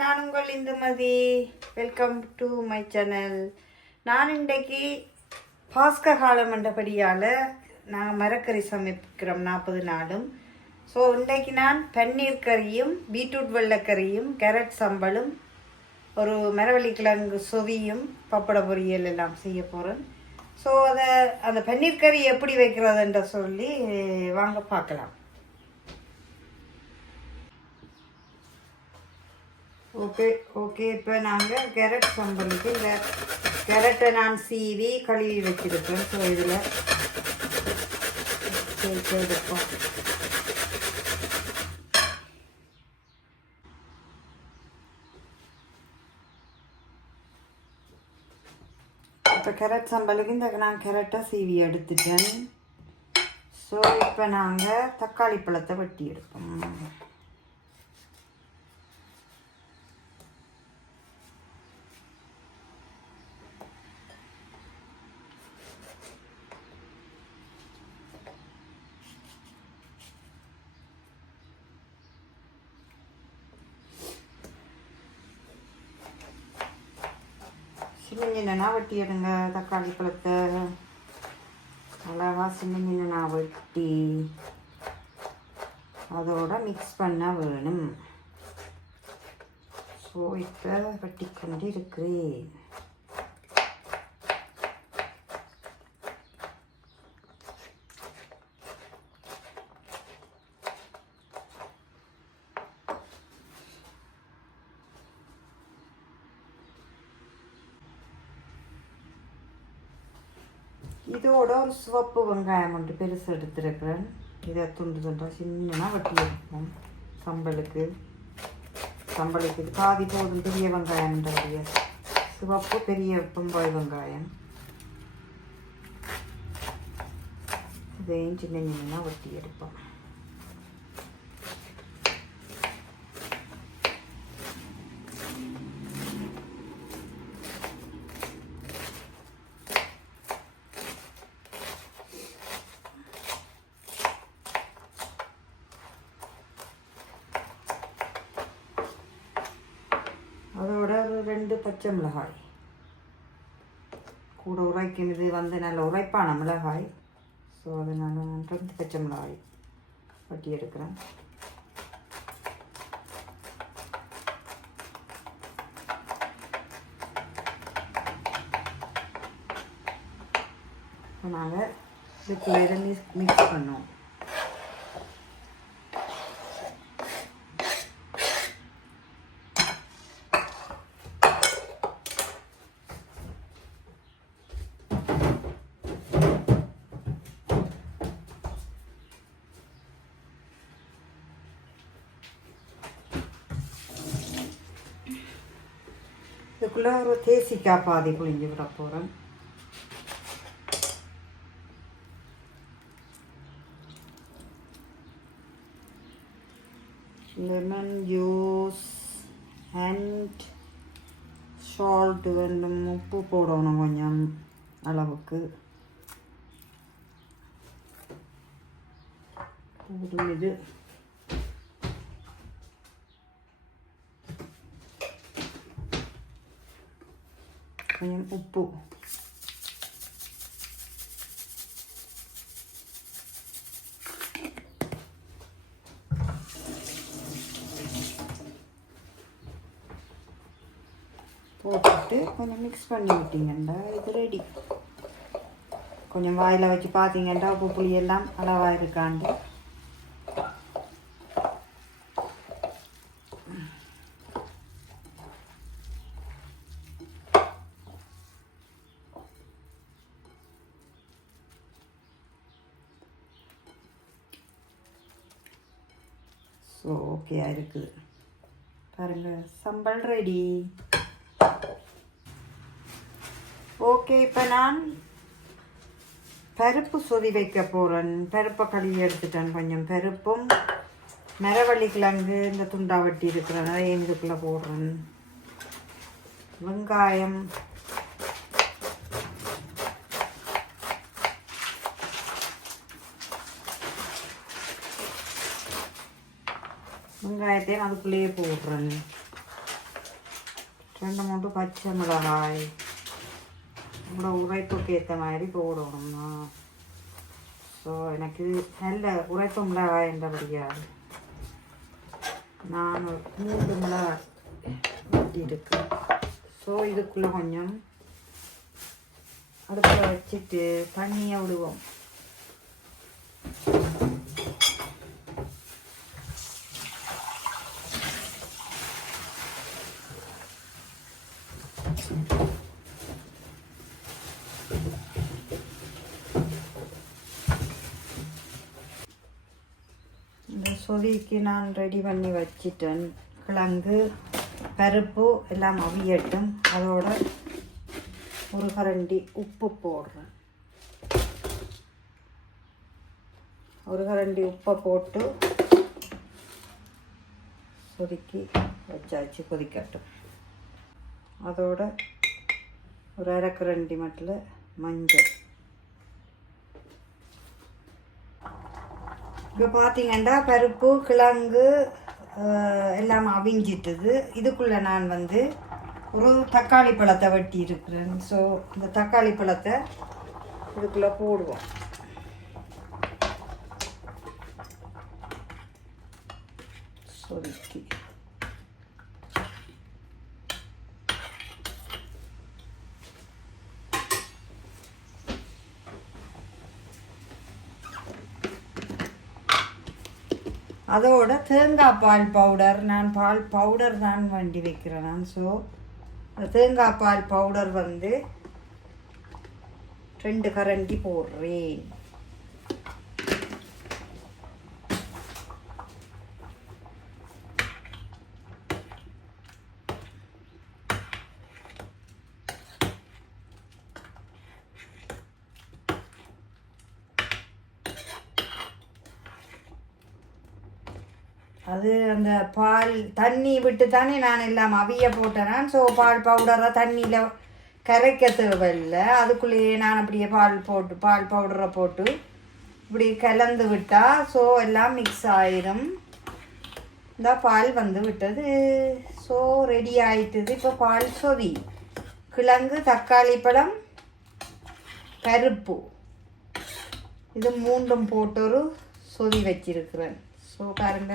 நான் உங்கள் Indumathi. Welcome to my channel. நான் இன்றைக்கு பாஸ்க காலம் என்றபடியால் நாங்கள் மரக்கறி சமைக்கிறோம் 40 நாளும். ஸோ இன்றைக்கு நான் பன்னீர் கறியும் பீட்ரூட் வெள்ளைக்கறியும் கேரட் சம்பலும் ஒரு மரவள்ளி கிழங்கு சொவியும் பப்பட பொரியல் எல்லாம் செய்ய போகிறேன். ஸோ அந்த பன்னீர் கறி எப்படி வைக்கிறதுன்ற சொல்லி வாங்க பார்க்கலாம். ஓகே இப்போ நாங்கள் கேரட் சம்பலுக்கு இந்த கேரட்டை நான் சீவி கழுவி வச்சுருக்கேன். ஸோ இதில் சேர்த்து எடுப்போம். இப்போ கேரட் சம்பலுக்கு இந்த நான் கேரட்டை சீவி எடுத்துட்டேன். ஸோ இப்போ நாங்கள் தக்காளி பழத்தை வெட்டி எடுப்போம். சின்ன வெட்டி எடுங்க. தக்காளி பழத்தை அழகாக சின்ன வெட்டி அதோட மிக்ஸ் பண்ண வேணும். ஸோ இப்போ வெட்டி கொண்டு இருக்கிறேன். இதோட ஒரு சிவப்பு வெங்காயம் ஒன்று பெருசு எடுத்துருக்கிறேன். இதை துண்டு துண்டாக சின்னனா வெட்டி எடுப்போம். சம்பளுக்கு இது பாதி போதும். பெரிய வெங்காயம்ன்றது சிவப்பு பெரிய பொம்பாய் வெங்காயம். இதையும் சின்ன வெட்டி எடுப்போம். அதோட 2 பச்சை மிளகாய் கூட உரைக்கும். இது நல்ல உரைப்பான மிளகாய். ஸோ அதனால் நான் 2 பச்சை மிளகாய் வட்டி எடுக்கிறேன். நாங்கள் இதுக்குள்ளே மிக்ஸ் பண்ணுவோம். இதுக்குள்ளே ஒரு தேசிக்காய் பாதி புளிஞ்சு விட போகிறேன். லெமன் ஜூஸ் அண்ட் சால்ட் வேண்டும். உப்பு போடணும் கொஞ்சம் அளவுக்கு. இது கொஞ்சம் உப்பு. போட்டுட்டு கொஞ்சம் மிக்ஸ் பண்ணி விட்டீங்கன்னா இது ரெடி. கொஞ்சம் வாயில் வச்சு பார்த்தீங்கன்னா உப்பு புளி எல்லாம் அளவாக இருக்காண்டு. ஸோ ஓகே இருக்குது பாருங்கள். சம்பல் ரெடி. ஓகே இப்போ நான் பருப்பு சொதி வைக்க போகிறேன். பருப்பை கழுவி எடுத்துட்டேன். கொஞ்சம் பருப்பும் மரவள்ளி கிழங்கு இந்த துண்டா வெட்டி இருக்கிறேன். அதை இதுக்குள்ளே போடுறேன். வெங்காயம் வெங்காயத்தையும் அதுக்குள்ளேயே போடுறேன். 2 பச்சை மிளகாய் உங்களோட உரைப்புக்கு ஏற்ற மாதிரி போடணும்னா. ஸோ எனக்கு நல்ல உரைப்பு மிளகாய் என்றபடியாது நான் 3 மிளகாய் வெட்டி இருக்கு. ஸோ இதுக்குள்ளே கொஞ்சம் அடுப்பில் வச்சுட்டு தண்ணியை விடுவோம். இந்த சொதிக்கு நான் ரெடி பண்ணி வச்சிட்டேன். கிழங்கு பருப்பு எல்லாம் அவியட்டும். அதோட ஒரு கரண்டி உப்பு போடுறேன். ஒரு கரண்டி உப்பை போட்டு சொதுக்கி வச்சாச்சு, கொதிக்கட்டும். அதோட ஒரு அரை கரண்டி மட்டும் மஞ்சள். இப்போ பார்த்தீங்கன்னா பருப்பு கிழங்கு எல்லாம் அவிஞ்சிட்டுது. இதுக்குள்ளே நான் வந்து ஒரு தக்காளி பழத்தை வெட்டி இருக்கிறேன். ஸோ இந்த தக்காளி பழத்தை இதுக்குள்ளே போடுவோம். சொதுக்கி அதோட தேங்காய் பால் பவுடர், நான் பால் பவுடர் தான் வண்டி வைக்கிறேன் நான். ஸோ தேங்காய் பால் பவுடர் வந்து 2 கரண்டி போடுறேன். அது அந்த பால் தண்ணி விட்டு தானே நான் எல்லாம் அவிய போட்டேன். ஸோ பால் பவுடரை தண்ணியில் கரைக்க தேவையில்லை. அதுக்குள்ளேயே நான் அப்படியே பால் பவுடரை போட்டு இப்படி கலந்து விட்டால் ஸோ எல்லாம் மிக்ஸ் ஆயிடும். இந்த பால் வந்து விட்டது. ஸோ ரெடி ஆயிட்டுது. இப்போ பால் சொதி, கிழங்கு, தக்காளி பழம், பருப்பு, இது 3 போட்டு ஒரு சொதி வச்சிருக்கிறேன். ஸோ பாருங்க,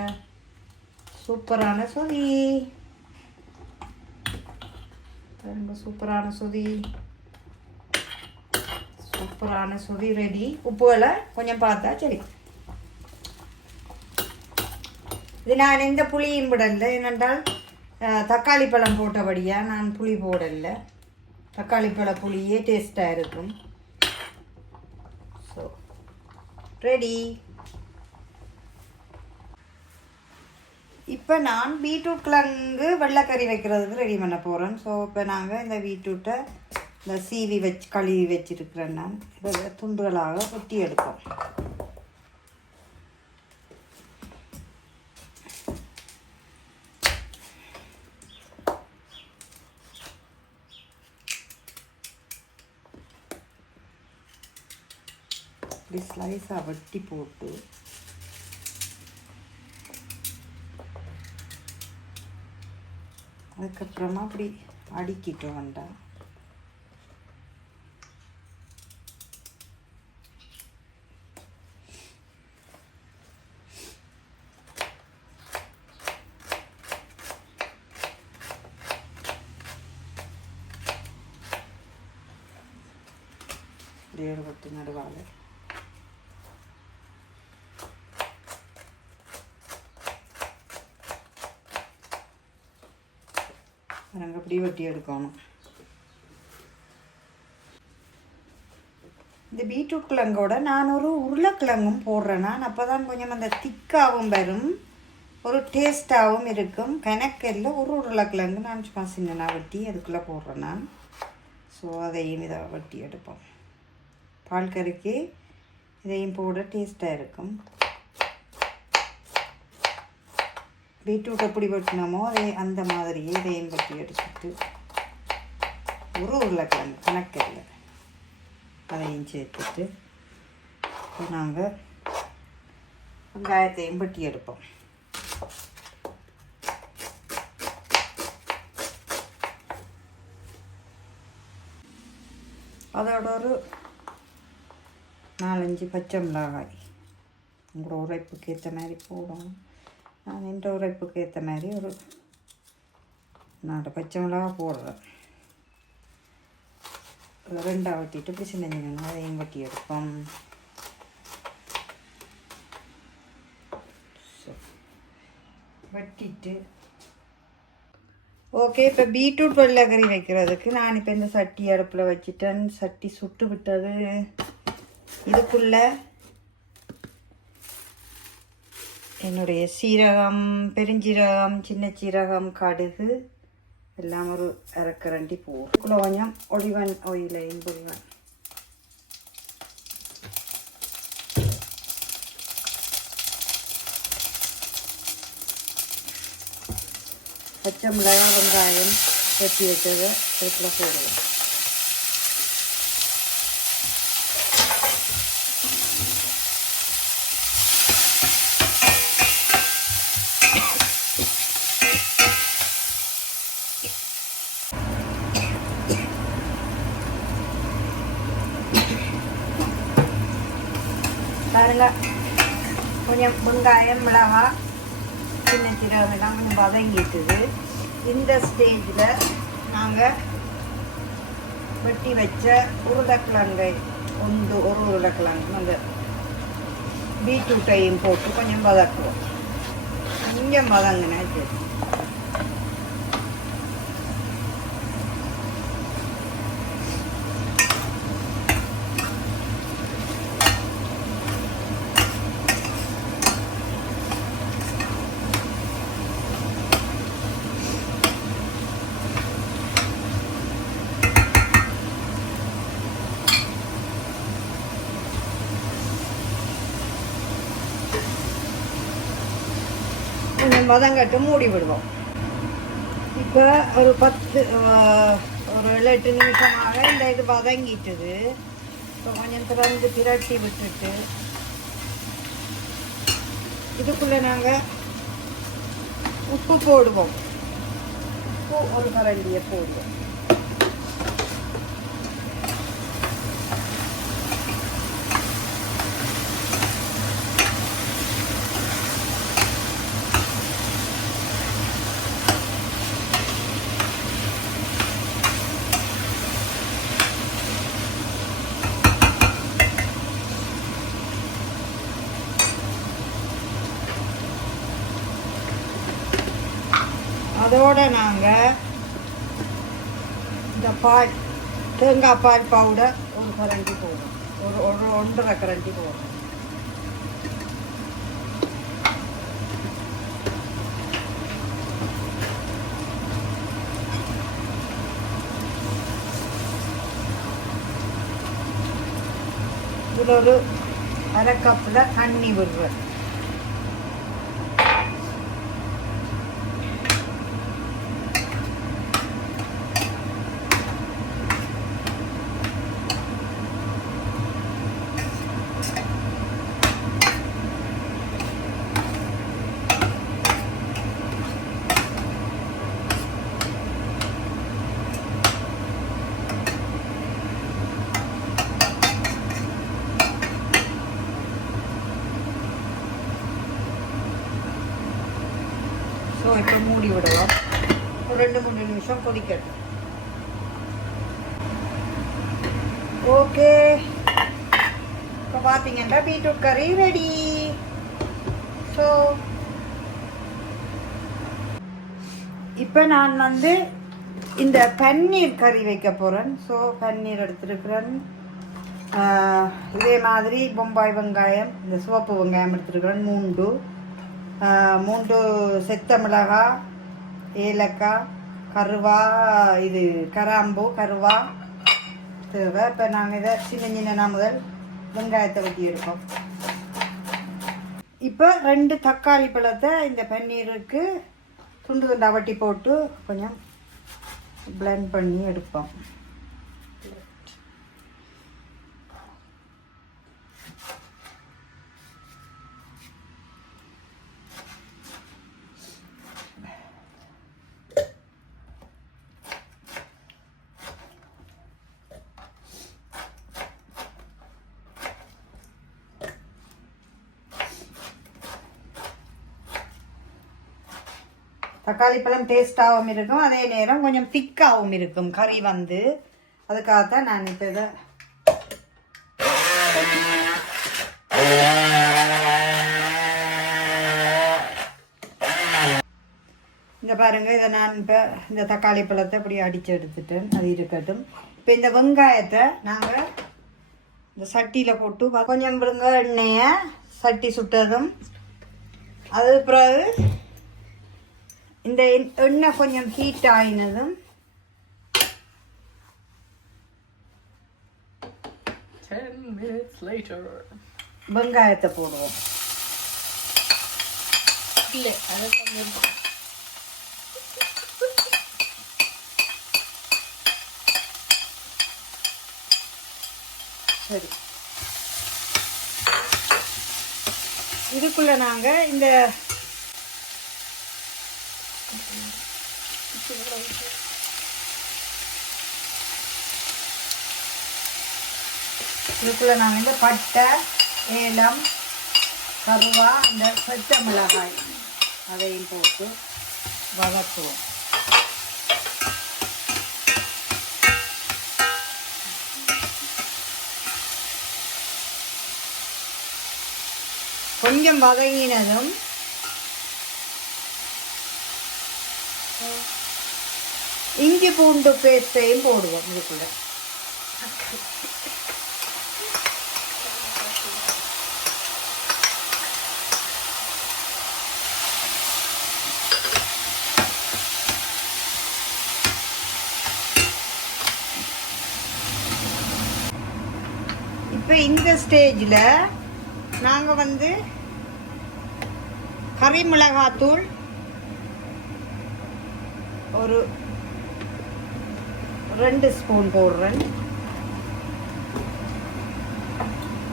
சூப்பரான சொதி. பாருங்க, சூப்பரான சொதி ரெடி. உப்புகளை கொஞ்சம் பார்த்தா சரி. இது நான் எந்த புளியும் விடலை. ஏனென்றால் தக்காளி பழம் போட்டபடியாக நான் புளி போடலை. தக்காளி பழ புளியே டேஸ்ட்டாக இருக்கும். So ready. இப்போ நான் பீட்ரூட் கிழங்கு வெள்ளைக்கறி வைக்கிறதுக்கு ரெடி பண்ண போகிறேன். ஸோ இப்போ நாங்கள் இந்த பீட்ரூட்டை இந்த சீவி வச்சு கழுவி வச்சுருக்கிறேன். நான் இதை துண்டுகளாக கொட்டி எடுப்போம். இப்படி ஸ்லைஸாக வெட்டி போட்டு அதுக்கப்புறமா அப்படி அடுக்கிட்டு வேண்டாம். இப்படியே கொட்டி நடுவாங்க. நாங்கள் அப்படி வெட்டி எடுக்கணும். இந்த பீட்ரூட் கிழங்கோட நான் ஒரு உருளைக்கிழங்கும் போடுறேன். நான் அப்போ தான் கொஞ்சம் அந்த திக்காகவும் வரும், ஒரு டேஸ்ட்டாகவும் இருக்கும். கணக்கில் ஒரு உருளைக்கிழங்கு நான் சும்மா சின்னனா வெட்டி அதுக்குள்ளே போடுறேன் நான். ஸோ அதையும் இதை வெட்டி எடுப்போம். பால் கறிக்கு இதையும் போட டேஸ்ட்டாக இருக்கும். பீட்ரூட் எப்படி வெட்டினோமோ அதே அந்த மாதிரியே இதையும் வெட்டி எடுத்துட்டு ஒரு உருளைக்கிழங்கு கணக்கில் அதையும் சேர்த்துட்டு இப்போ நாங்கள் வெங்காயத்தையும் வெட்டி எடுப்போம். அதோட ஒரு 4-5 பச்சை மிளகாய் உங்களோட உரைப்புக்கு ஏற்ற மாதிரி போடணும். நான் என்ற உரைப்புக்கு ஏற்ற மாதிரி ஒரு 4 பச்சை மிளகாய் போடுறேன். ரெண்டாக வெட்டிட்டு இப்படி சின்ன சின்ன அதையும் வெட்டி எடுப்போம். வெட்டிட்டு ஓகே. இப்போ பீட்ரூட் வெள்ளைக்கறி வைக்கிறதுக்கு நான் இப்போ இந்த சட்டி அடுப்பில் வச்சுட்டேன். சட்டி சுட்டு விட்டது. இதுக்குள்ள என்னுடைய சீரகம், பெருஞ்சீரகம், சின்ன சீரகம், கடுகு எல்லாம் ஒரு அரைக்கரண்டி போடும். கொஞ்சம் ஒலிவன் ஆயிலையும் போடுவேன். பச்சை மிளகாய், வெங்காயம் வெட்டி வச்சதை அதுக்குள்ள போடுவேன். பாருங்க, கொஞ்சம் வெங்காயம், மிளகாய், சின்ன சீரகம் எல்லாம் கொஞ்சம் வதங்கிட்டுது. இந்த ஸ்டேஜில் நாங்கள் வெட்டி வச்ச உருளைக்கிழங்கை ஒரு உருளைக்கிழங்கு அந்த பீட்ரூட்டையும் போட்டு கொஞ்சம் வதக்குவோம். கொஞ்சம் வதங்கினா சரி. கொஞ்சம் வதங்கட்டு மூடி விடுவோம். இப்போ ஒரு 7-8 நிமிஷமாக இந்த இது வதங்கிட்டுது. இப்போ கொஞ்சம் திறந்து பிரட்டி விட்டுட்டு இதுக்குள்ளே நாங்கள் உப்பு போடுவோம். உப்பு ஒரு கரண்டியை போடுவோம். அதோடு நாங்கள் இந்த தேங்காய் பால் பவுடர் ஒரு கரண்டி போடுறோம். ஒரு 1.5 கரண்டி போடுறோம். இதில் ஒரு 1/2 கப்பில் தண்ணி விடுறேன். ஸோ இப்போ மூடி விடுவோம். ஒரு 2-3 நிமிஷம் கொதிக்கட்டும். ஓகே, இப்போ பார்த்தீங்கன்னா பீட்ரூட் கறி ரெடி. ஸோ இப்போ நான் இந்த பன்னீர் கறி வைக்க போகிறேன். ஸோ பன்னீர் எடுத்துருக்கிறேன். இதே மாதிரி பொம்பாய் வெங்காயம், இந்த சிவப்பு வெங்காயம் எடுத்துருக்கிறேன். 3 செத்த மிளகாய், ஏலக்காய், கருவா, இது கருவா தேவை. இப்போ நாங்கள் இதை சின்ன முதல் வெங்காயத்தை வெட்டி எடுப்போம். இப்போ 2 தக்காளி பழத்தை இந்த பன்னீருக்கு துண்டு துண்டா வட்டி போட்டு கொஞ்சம் பிளெண்ட் பண்ணி எடுப்போம். தக்காளி பழம் டேஸ்டாகவும் இருக்கும், அதே நேரம் கொஞ்சம் திக்காகவும் இருக்கும் கறி வந்து. அதுக்காகத்தான் நான் இப்போ இதை இந்த பாருங்க. இதை நான் இப்போ இந்த தக்காளி பழத்தை இப்படி அடித்து எடுத்துட்டேன், அது இருக்கட்டும். இப்போ இந்த வெங்காயத்தை நாங்கள் இந்த சட்டியில் போட்டு கொஞ்சம் விடுங்க எண்ணெயை, சட்டி சுட்டதும் அது பிறகு இந்த எண்ணெய் கொஞ்சம் ஹீட் ஆகினதும் வெங்காயத்தை போடுவோம். சரி, இதுக்குள்ள நாங்க இந்த பட்டை, ஏலம், கருவா, இந்த பச்சை மிளகாய் அதையும் போட்டு வதக்குவோம். கொஞ்சம் வதங்கினதும் இஞ்சி பூண்டு பேஸ்டையும் போடுவோம் இதுக்குள்ள. இப்போ இந்த ஸ்டேஜில் நாங்கள் வந்து கறி மிளகாத்தூள் ஒரு 2 ஸ்பூன் போடுறேன்.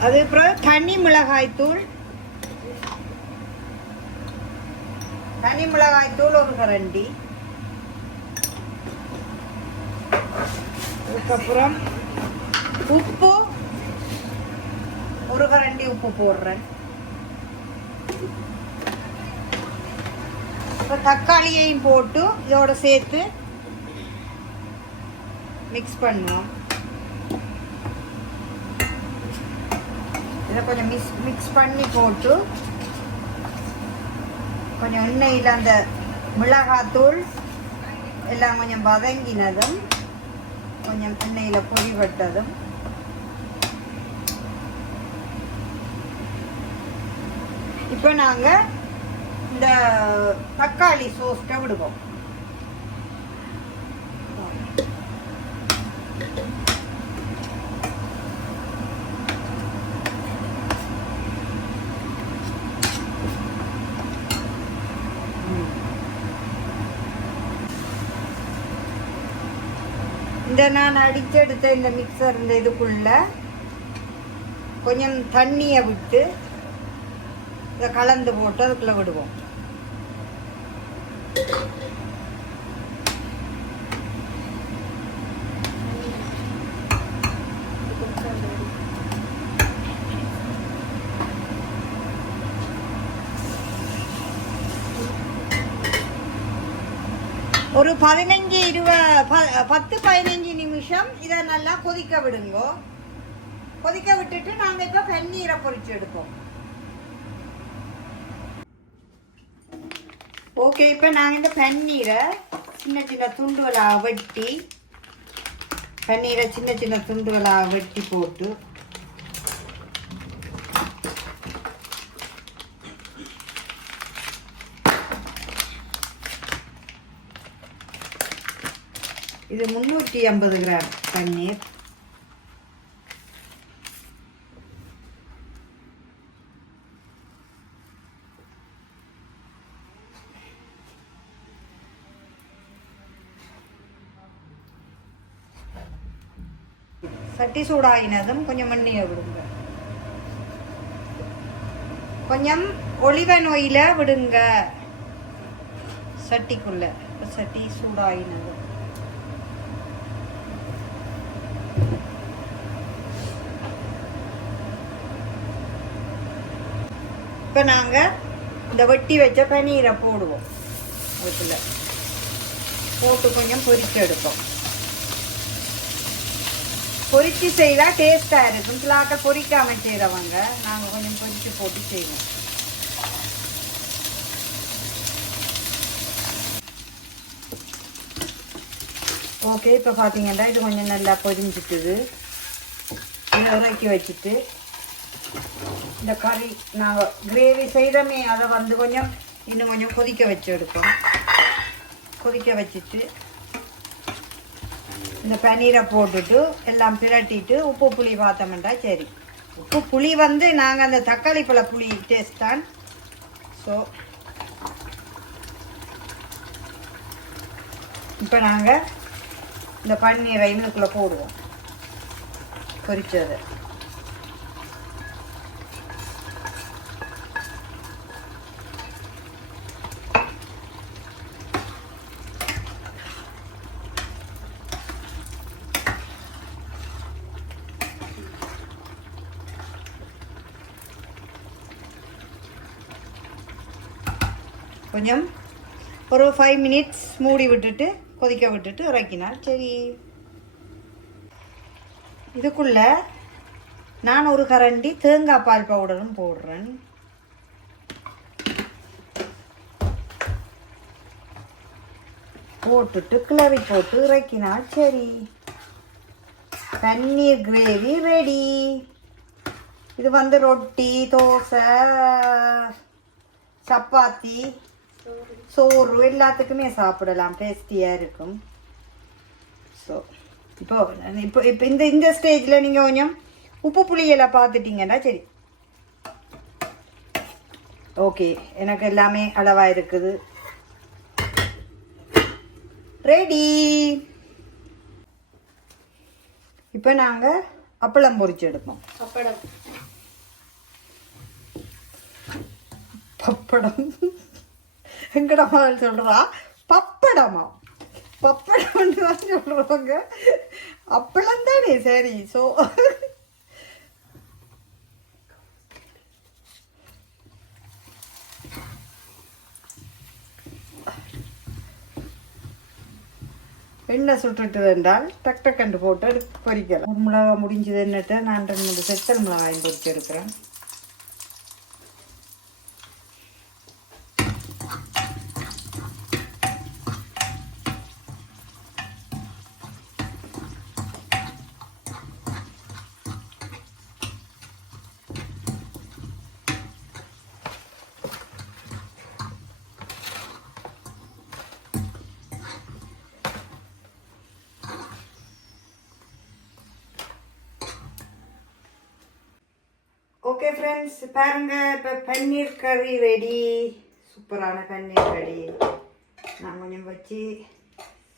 அதுக்கப்புறம் தனி மிளகாய்த்தூள் ஒரு கரண்டி. அதுக்கப்புறம் உப்பு ஒரு கரண்டி உப்பு போடுறேன். தக்காளியையும் போட்டு இதோட சேர்த்து மிக்ஸ் பண்ணுவோம். இதை கொஞ்சம் மிக்ஸ் பண்ணி போட்டு கொஞ்சம் எண்ணெயில் அந்த மிளகாத்தூள் எல்லாம் கொஞ்சம் வதங்கினதும் கொஞ்சம் எண்ணெயில் பொடிபட்டதும் இப்போ நாங்கள் இந்த தக்காளி சோஸ்ட்டை விடுவோம். இந்த நான் அடிச்செடுத்த இந்த மிக்சர் இந்த இதுக்குள்ள கொஞ்சம் தண்ணியை விட்டு இதை கலந்து போட்டு அதுக்குள்ள விடுவோம். ஒரு 10-15 நிமிஷம் இதை நல்லா கொதிக்க விடுங்க. கொதிக்க விட்டுட்டு நாங்கள் இப்போ பன்னீரை பொரிச்சு எடுப்போம். ஓகே, இப்போ நாங்கள் இந்த பன்னீரை சின்ன சின்ன துண்டுகளாக வெட்டி போட்டு இது 350 கிராம் பன்னீர். சட்டி சூடாயினதும் கொஞ்சம் எண்ணெயை விடுங்க. கொஞ்சம் ஒலிவன் ஆயில விடுங்க சட்டிக்குள்ள. சட்டி சூடாயினதும் இப்போ நாங்கள் இந்த வெட்டி வச்ச பன்னீரை போடுவோம். அதுக்குள்ள போட்டு கொஞ்சம் பொரிச்சு எடுப்போம். பொரிச்சு செய்தால் டேஸ்ட்டாக இருக்கும். சிலாக்க பொரிக்காமல் செய்கிறவங்க நாங்கள் கொஞ்சம் பொரிச்சு போட்டு செய்வோம். ஓகே, இப்போ பார்த்தீங்கன்னா இது கொஞ்சம் நல்லா பொரிஞ்சிட்டுது. இதை இறக்கி வச்சுட்டு இந்த கறி நாங்கள் கிரேவி செய்கிறோமே அதை வந்து கொஞ்சம் இன்னும் கொஞ்சம் கொதிக்க வச்சு எடுப்போம். கொதிக்க வச்சுட்டு இந்த பன்னீரை போட்டுட்டு எல்லாம் பிரட்டிட்டு உப்பு புளி பார்த்தோம்னா சரி. உப்பு புளி வந்து நாங்கள் அந்த தக்காளி பழ புளி டேஸ்ட் தான். ஸோ இப்போ நாங்கள் இந்த பன்னீரை இதுக்குள்ளே போடுவோம் பொரிச்சது. கொஞ்சம் ஒரு 5 மினிட்ஸ் மூடி விட்டுட்டு கொதிக்க விட்டுட்டு இறக்கினால் சரி. இதுக்குள்ள நான் ஒரு கரண்டி தேங்காய் பால் பவுடரும் போடுறேன். போட்டுட்டு கிளறி போட்டு இறக்கினால் சரி. பன்னீர் கிரேவி ரெடி. இது வந்து ரொட்டி, தோசை, சப்பாத்தி, சோறு எல்லாத்துக்குமே சாப்பிடலாம். டேஸ்டியாக இருக்கும். ஸோ இப்போ இப்போ இப்போ இந்த ஸ்டேஜில் நீங்கள் கொஞ்சம் உப்பு புளியெல்லாம் பார்த்துட்டிங்கன்னா சரி. ஓகே, எனக்கு எல்லாமே அளவாக இருக்குது. ரெடி. இப்போ நாங்கள் அப்பளம் பொரிச்சு எடுப்போம். பப்படம் எங்கட மாதிரி சொல்கிறா பப்படமா? பப்படம்னு தான் சொல்கிறவங்க. அப்பளம் தானே. சரி. ஸோ எண்ணெய் சுட்டுட்டு என்றால் டக் டக்கண்டு போட்டு எடுத்து பொரிக்கலாம். ஒரு மிளகா முடிஞ்சது என்னட்டு நான் 2 செத்தல் மிளகாயும் பொரிச்சு எடுக்கிறேன். ஓகே ஃப்ரெண்ட்ஸ், பாருங்க, இப்போ பன்னீர் கறி ரெடி. சூப்பரான பன்னீர் ரெடி. நான் கொஞ்சம் வச்சு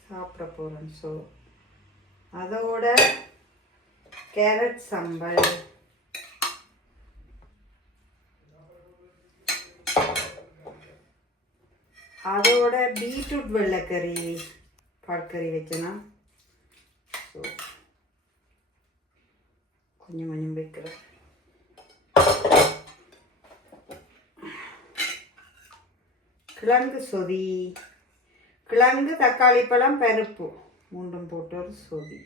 சாப்பிட போகிறேன். ஸோ அதோட கேரட் சம்பல், அதோட பீட்ரூட் வெள்ளைக்கறி, பால்கறி வச்சேன்னா. ஸோ கொஞ்சம் கொஞ்சம் வைக்கிறேன். கிழங்கு சொதி, கிழங்கு, தக்காளி பழம், பருப்பு 3 போட்டு ஒரு சொதி.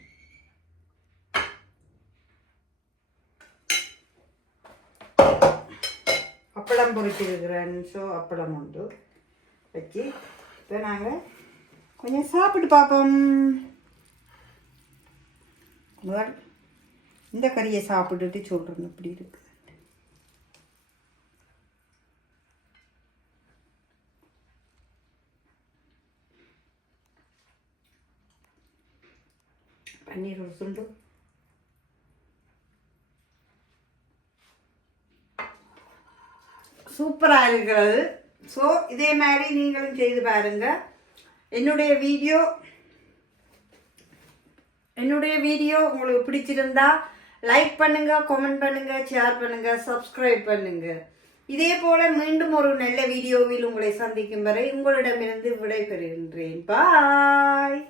அப்பளம் பொரிச்சிருக்கிறேன். ஸோ அப்பளம் உண்டு வச்சு இப்போ நாங்கள் கொஞ்சம் சாப்பிட்டு பார்ப்போம். முதல் இந்த கறியை சாப்பிட்டுட்டு சொல்கிறேன் இப்படி இருக்கு. பன்னீர் ஒரு துண்டு. சூப்பராக இருக்கிறது. ஸோ இதே மாதிரி நீங்களும் செய்து பாருங்க. என்னுடைய வீடியோ உங்களுக்கு பிடிச்சிருந்தா லைக் பண்ணுங்க, கமெண்ட் பண்ணுங்க, ஷேர் பண்ணுங்க, சப்ஸ்கிரைப் பண்ணுங்க. இதே போல மீண்டும் ஒரு நல்ல வீடியோவில் உங்களை சந்திக்கும் வரை உங்களிடமிருந்து விடைபெறுகின்றேன். பாய்.